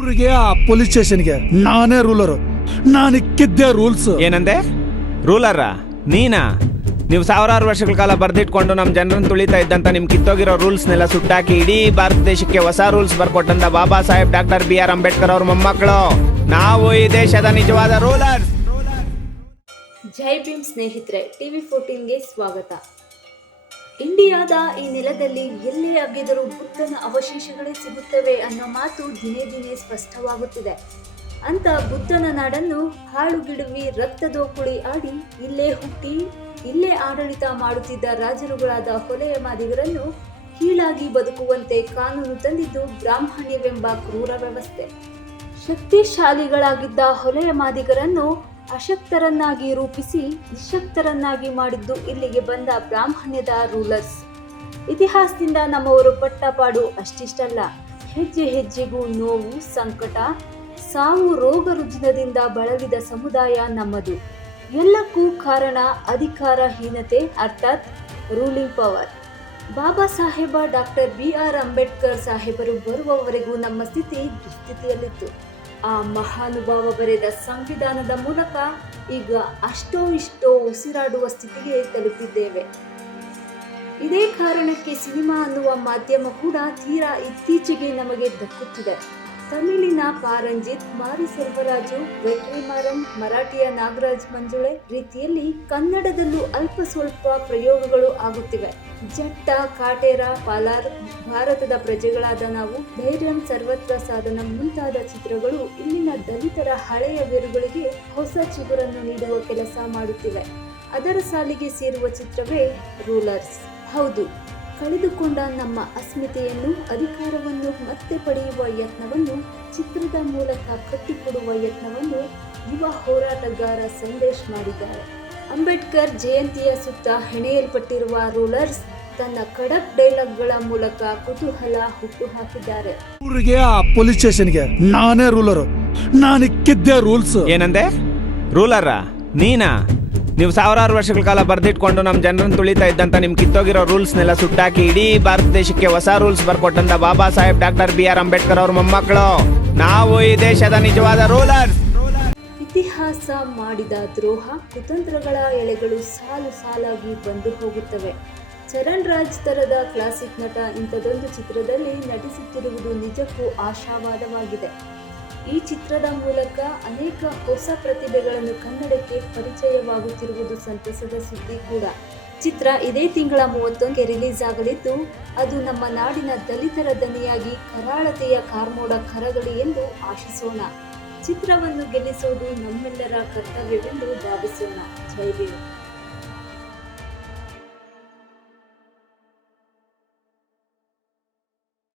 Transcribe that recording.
ಊರಿಗೆ ಆ ಪೊಲೀಸ್ ಸ್ಟೇಷನ್ಗೆ ನಾನೇ ರೂಲರು. ನಾನು ಇಕ್ಕಿದ್ದೆ ರೂಲ್ಸ್. ಏನಂದೆ? ರೂಲರ ನೀನಾ? ನೀವು ಸಾವಿರಾರು ವರ್ಷಗಳ ಕಾಲ ಬರ್ದಿಟ್ಕೊಂಡು ನಮ್ಮ ಜನರನ್ನು ತುಳಿತಾ ಇದ್ದಂತ ನಿಮ್ ಕಿತ್ತೋಗಿರೋ ರೂಲ್ಸ್ನೆಲ್ಲ ಸುಟ್ಟಾಕಿ ಇಡೀ ಭಾರತ ದೇಶಕ್ಕೆ ಹೊಸ rules ಬರ್ಕೊಟ್ಟಂತ Baba Saheb doctor BR Ambedkar ಅವ್ರ ಮೊಮ್ಮಕ್ಕಳು ನಾವು, ಈ ದೇಶದ ನಿಜವಾದ ರೂಲರ್. ಜೈ ಭೀಮ್ ಸ್ನೇಹಿತರೆ, TV14ಗೆ ಸ್ವಾಗತ. ಇಂಡಿಯಾದ ಈ ನೆಲದಲ್ಲಿ ಎಲ್ಲೇ ಅಗೆದರೂ ಬುದ್ಧನ ಅವಶೇಷಗಳೇ ಸಿಗುತ್ತವೆ ಅನ್ನೋ ಮಾತು ದಿನೇ ದಿನೇ ಸ್ಪಷ್ಟವಾಗುತ್ತಿದೆ. ಅಂತ ಬುದ್ಧನ ನಾಡನ್ನು ಹಾಳುಗಿಡುವಿ ರಕ್ತದೋಕುಳಿ ಆಡಿ ಇಲ್ಲೇ ಹುಟ್ಟಿ ಇಲ್ಲೇ ಆಡಳಿತ ಮಾಡುತ್ತಿದ್ದ ರಾಜರುಗಳಾದ ಹೊಲೆಯ ಮಾದಿಗರನ್ನು ಕೀಳಾಗಿ ಬದುಕುವಂತೆ ಕಾನೂನು ತಂದಿದ್ದು ಬ್ರಾಹ್ಮಣ್ಯವೆಂಬ ಕ್ರೂರ ವ್ಯವಸ್ಥೆ. ಶಕ್ತಿಶಾಲಿಗಳಾಗಿದ್ದ ಹೊಲೆಯ ಮಾದಿಗರನ್ನು ಅಶಕ್ತರನ್ನಾಗಿ ರೂಪಿಸಿ ನಿಶಕ್ತರನ್ನಾಗಿ ಮಾಡಿದ್ದು ಇಲ್ಲಿಗೆ ಬಂದ ಬ್ರಾಹ್ಮಣ್ಯದ ರೂಲರ್ಸ್. ಇತಿಹಾಸದಿಂದ ನಮ್ಮವರು ಪಟ್ಟಪಾಡು ಅಷ್ಟಿಷ್ಟಲ್ಲ, ಹೆಜ್ಜೆ ಹೆಜ್ಜೆಗೂ ನೋವು, ಸಂಕಟ, ಸಾವು, ರೋಗ ರುಜಿನದಿಂದ ಬಳಲಿದ ಸಮುದಾಯ ನಮ್ಮದು. ಎಲ್ಲಕ್ಕೂ ಕಾರಣ ಅಧಿಕಾರಹೀನತೆ, ಅರ್ಥಾತ್ ರೂಲಿಂಗ್ ಪವರ್. ಬಾಬಾ ಸಾಹೇಬ ಡಾಕ್ಟರ್ BR ಅಂಬೇಡ್ಕರ್ ಸಾಹೇಬರು ಬರುವವರೆಗೂ ನಮ್ಮ ಸ್ಥಿತಿ ದುಸ್ಥಿತಿಯಲ್ಲಿತ್ತು. ಆ ಮಹಾನುಭಾವ ಬರೆದ ಸಂವಿಧಾನದ ಮೂಲಕ ಈಗ ಅಷ್ಟೋ ಇಷ್ಟೋ ಉಸಿರಾಡುವ ಸ್ಥಿತಿಗೆ ತಲುಪಿದ್ದೇವೆ. ಇದೇ ಕಾರಣಕ್ಕೆ ಸಿನಿಮಾ ಅನ್ನುವ ಮಾಧ್ಯಮ ಕೂಡ ತೀರಾ ಇತ್ತೀಚೆಗೆ ನಮಗೆ ದಕ್ಕುತ್ತಿದೆ. ತಮಿಳಿನ ಪಾರಂಜಿತ್, ಮಾರಿ ಸೆಲ್ವರಾಜು, ವೆಟ್ರಿಮಾರನ್, ಮರಾಠಿಯ ನಾಗರಾಜ್ ಮಂಜುಳೆ ರೀತಿಯಲ್ಲಿ ಕನ್ನಡದಲ್ಲೂ ಅಲ್ಪ ಸ್ವಲ್ಪ ಪ್ರಯೋಗಗಳು ಆಗುತ್ತಿವೆ. ಜಟ್ಟ, ಕಾಟೇರ, ಪಾಲಾರ್, ಭಾರತದ ಪ್ರಜೆಗಳಾದ ನಾವು, ಧೈರ್ಯಂ, ಸರ್ವತ್ರ ಸಾಧನ ಮುಂತಾದ ಚಿತ್ರಗಳು ಇಲ್ಲಿನ ದಲಿತರ ಹಳೆಯ ಬೇರುಗಳಿಗೆ ಹೊಸ ಚಿಗುರನ್ನು ನೀಡುವ ಕೆಲಸ ಮಾಡುತ್ತಿವೆ. ಅದರ ಸಾಲಿಗೆ ಸೇರುವ ಚಿತ್ರವೇ ರೂಲರ್ಸ್. ಹೌದು, ಕಳೆದುಕೊಂಡ ನಮ್ಮ ಅಸ್ಮಿತೆಯನ್ನು, ಅಧಿಕಾರವನ್ನು ಮತ್ತೆ ಪಡೆಯುವ ಯತ್ನವನ್ನು ಚಿತ್ರದ ಮೂಲಕ ಕಟ್ಟಿಕೊಡುವ ಯತ್ನವನ್ನು ಯುವ ಹೋರಾಟಗಾರ ಸಂದೇಶ್ ಮಾಡಿದ್ದಾರೆ. ಅಂಬೇಡ್ಕರ್ ಜಯಂತಿಯ ಸುತ್ತ ಹೆಣೆಯಲ್ಪಟ್ಟಿರುವ ರೂಲರ್ಸ್ ತನ್ನ ಖಡಕ್ ಡೈಲಾಗ್ಗಳ ಮೂಲಕ ಕುತೂಹಲ ಹುಟ್ಟುಹಾಕಿದ್ದಾರೆ. ಊರಿಗೆ ಆ ಪೊಲೀಸ್ ಸ್ಟೇಷನ್ಗೆ ನಾನೇ ರೂಲರು. ನಾನು ಇಕ್ಕಿದ್ದೆ ರೂಲ್ಸ್. ಏನಂದೆ? ರೂಲರ ನೀನಾ? ನೀವು ಸಾವಿರಾರು ವರ್ಷಗಳ ಕಾಲ ಬರ್ದಿಟ್ಕೊಂಡು ನಮ್ಮ ಜನರನ್ನು ತುಳಿತಾ ಇದ್ದಂತ ನಿಮ್ ಕಿತ್ತೋಗಿರೋ ರೂಲ್ಸ್ನೆಲ್ಲ ಸುಟ್ಟಾಕಿ ಇಡೀ ಭಾರತ ದೇಶಕ್ಕೆ ಹೊಸ rules ಬರ್ಕೊಟ್ಟಂತ Baba Saheb doctor BR Ambedkar ಅವ್ರ ಮೊಮ್ಮಕ್ಕಳು ನಾವು, ಈ ದೇಶದ ನಿಜವಾದ ರೂಲರ್. ಇತಿಹಾಸ ಮಾಡಿದ ದ್ರೋಹ, ಕುತಂತ್ರಗಳ ಎಳೆಗಳು ಸಾಲು ಸಾಲಾಗಿ ಬಂದು ಹೋಗುತ್ತವೆ. ಚರಣ್ ರಾಜ್ ತರದ ಕ್ಲಾಸಿಕ್ ನಟ ಇಂಥದೊಂದು ಚಿತ್ರದಲ್ಲಿ ನಟಿಸುತ್ತಿರುವುದು ನಿಜಕ್ಕೂ ಆಶಾವಾದವಾಗಿದೆ. ಈ ಚಿತ್ರದ ಮೂಲಕ ಅನೇಕ ಹೊಸ ಪ್ರತಿಭೆಗಳನ್ನು ಕನ್ನಡಕ್ಕೆ ಪರಿಚಯವಾಗುತ್ತಿರುವುದು ಸಂತಸದ ಸುದ್ದಿ ಕೂಡ. ಚಿತ್ರ ಇದೇ ತಿಂಗಳ 31ಕ್ಕೆ ರಿಲೀಸ್ ಆಗಲಿದ್ದು, ಅದು ನಮ್ಮ ನಾಡಿನ ದಲಿತರ ದನಿಯಾಗಿ ಕರಾಳತೆಯ ಕಾರ್ಮೋಡ ಕರಗಲಿ ಎಂದು ಆಶಿಸೋಣ. ಚಿತ್ರವನ್ನು ಗೆಲ್ಲಿಸುವುದು ನಮ್ಮೆಲ್ಲರ ಕರ್ತವ್ಯವೆಂದು ಭಾವಿಸೋಣ. ಜೈ ಭೀಮ್.